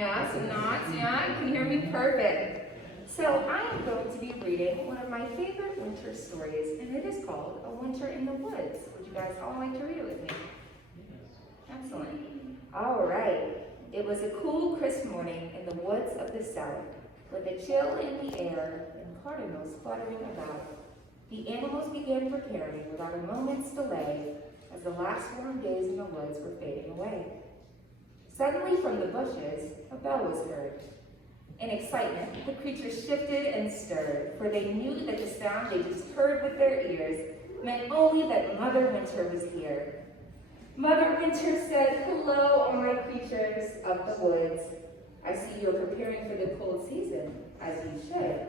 Yeah, some nods, yeah, you can hear me perfect. So I am going to be reading one of my favorite winter stories, and it is called A Winter in the Woods. Would you guys all like to read it with me? Excellent. All right. It was a cool, crisp morning in the woods of the south, with a chill in the air and cardinals fluttering about. The animals began preparing without a moment's delay as the last warm days in the woods were fading away. Suddenly from the bushes, a bell was heard. In excitement, the creatures shifted and stirred, for they knew that the sound they just heard with their ears meant only that Mother Winter was here. Mother Winter said, "Hello, all my creatures of the woods. I see you're preparing for the cold season, as you should.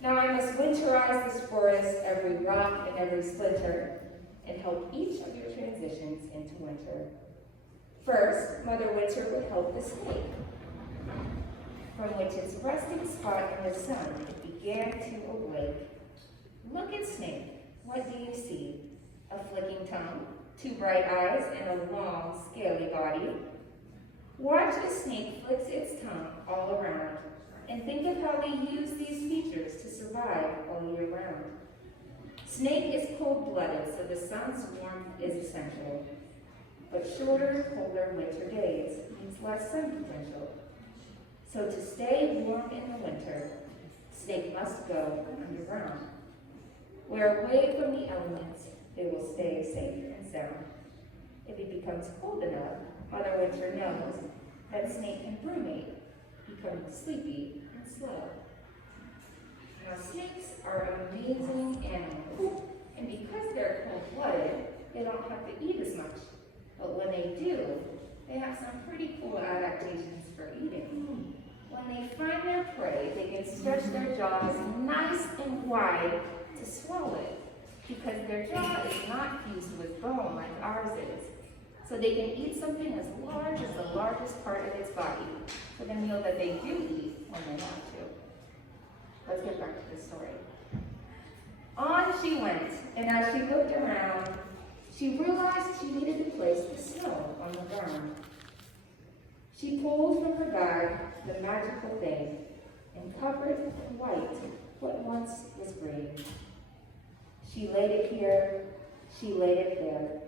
Now I must winterize this forest, every rock and every splinter, and help each of your transitions into winter. First, Mother Winter would help the snake, from which its resting spot in the sun it began to awake. Look at Snake. What do you see? A flicking tongue, two bright eyes, and a long, scaly body. Watch as Snake flicks its tongue all around, and think of how they use these features to survive all year round. Snake is cold-blooded, so the sun's warmth is essential. But shorter, colder winter days means less sun potential. So to stay warm in the winter, Snake must go underground, where away from the elements, they will stay safe and sound. If it becomes cold enough, Mother Winter knows that Snake can brumate, becoming sleepy and slow. Now snakes are amazing animals, and because they're cold-blooded, they don't have to eat as much. But when they do, they have some pretty cool adaptations for eating. When they find their prey, they can stretch their jaws nice and wide to swallow it, because their jaw is not fused with bone like ours is. So they can eat something as large as the largest part of its body for the meal that they do eat when they want to. Let's get back to the story. On she went, and as she looked around, she realized she needed to place the snow on the ground. She pulled from her bag the magical thing and covered with white what once was green. She laid it here, she laid it there.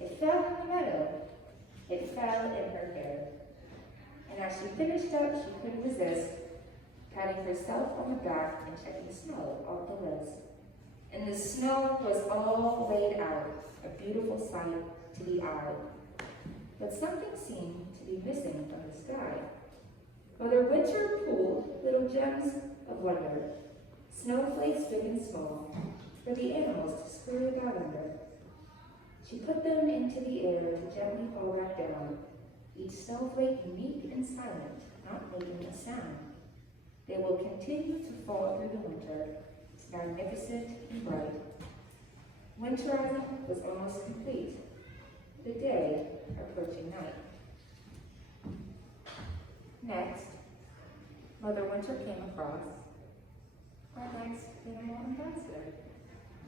It fell in the meadow, it fell in her hair. And as she finished up, she couldn't resist, patting herself on the back and checking the snow off the list. And the snow was all laid out, a beautiful sight to the eye. But something seemed to be missing from the sky. Mother Winter pulled little gems of wonder, snowflakes big and small, for the animals to scurry about under. She put them into the air to gently fall back down, each snowflake unique and silent, not making a sound. They will continue to fall through the winter, magnificent and bright. Winterizing was almost complete, the day approaching night. Next, Mother Winter came across our next animal ambassador.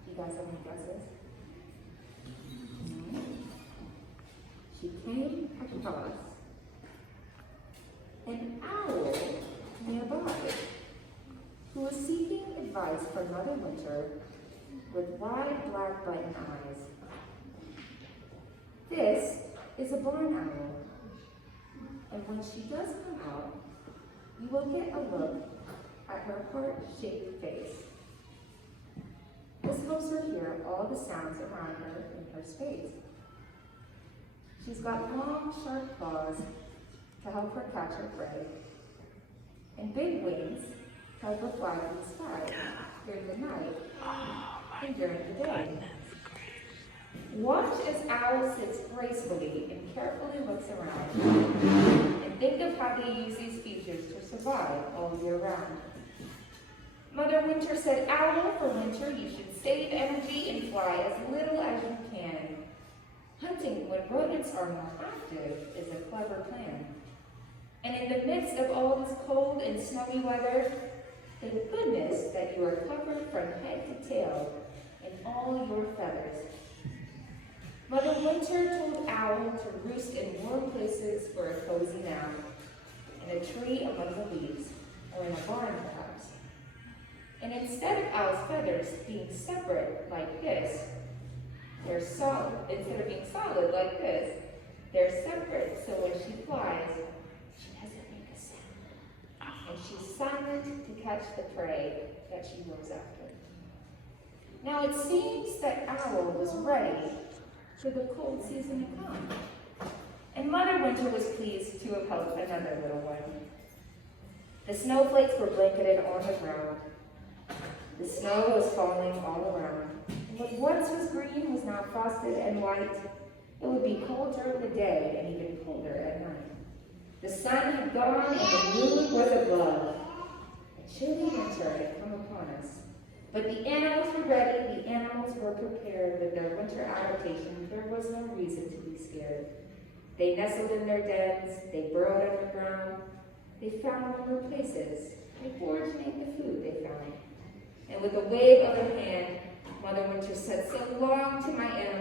Do you guys have any guesses? She came across an owl nearby who was seeking advice from Mother Winter with wide black button eyes. This is a barn owl, and when she does come out, you will get a look at her heart-shaped face. This helps her hear all the sounds around her in her space. She's got long, sharp claws to help her catch her prey, and big wings to help her fly in the sky during the night and during the day. Watch as Owl sits gracefully and carefully looks around, and think of how they use these features to survive all year round. Mother Winter said, "Owl, for winter you should save energy and fly as little as you can. Hunting when rodents are more active is a clever plan. And in the midst of all this cold and snowy weather, thank goodness that you are covered from head to tail in all your feathers." Mother Winter told Owl to roost in warm places for a cozy nap. tree among the leaves, or in a barn perhaps. And instead of Owl's feathers being separate like this, they're solid. Instead of being solid like this, they're separate. So when she flies, she doesn't make a sound. And she's silent to catch the prey that she goes after. Now it seems that Owl was ready for the cold season to come. And Mother Winter was pleased to have helped another little one. The snowflakes were blanketed on the ground. The snow was falling all around. And what once was green was now frosted and white. It would be cold during the day and even colder at night. The sun had gone and the moon was aglow. A chilly winter had come upon us. But the animals were ready, the animals were prepared with their winter adaptation. There was no reason to be scared. They nestled in their dens, they burrowed underground, they found warmer places, they foraged and ate the food they found. And with a wave of her hand, Mother Winter said, "So long to my animals.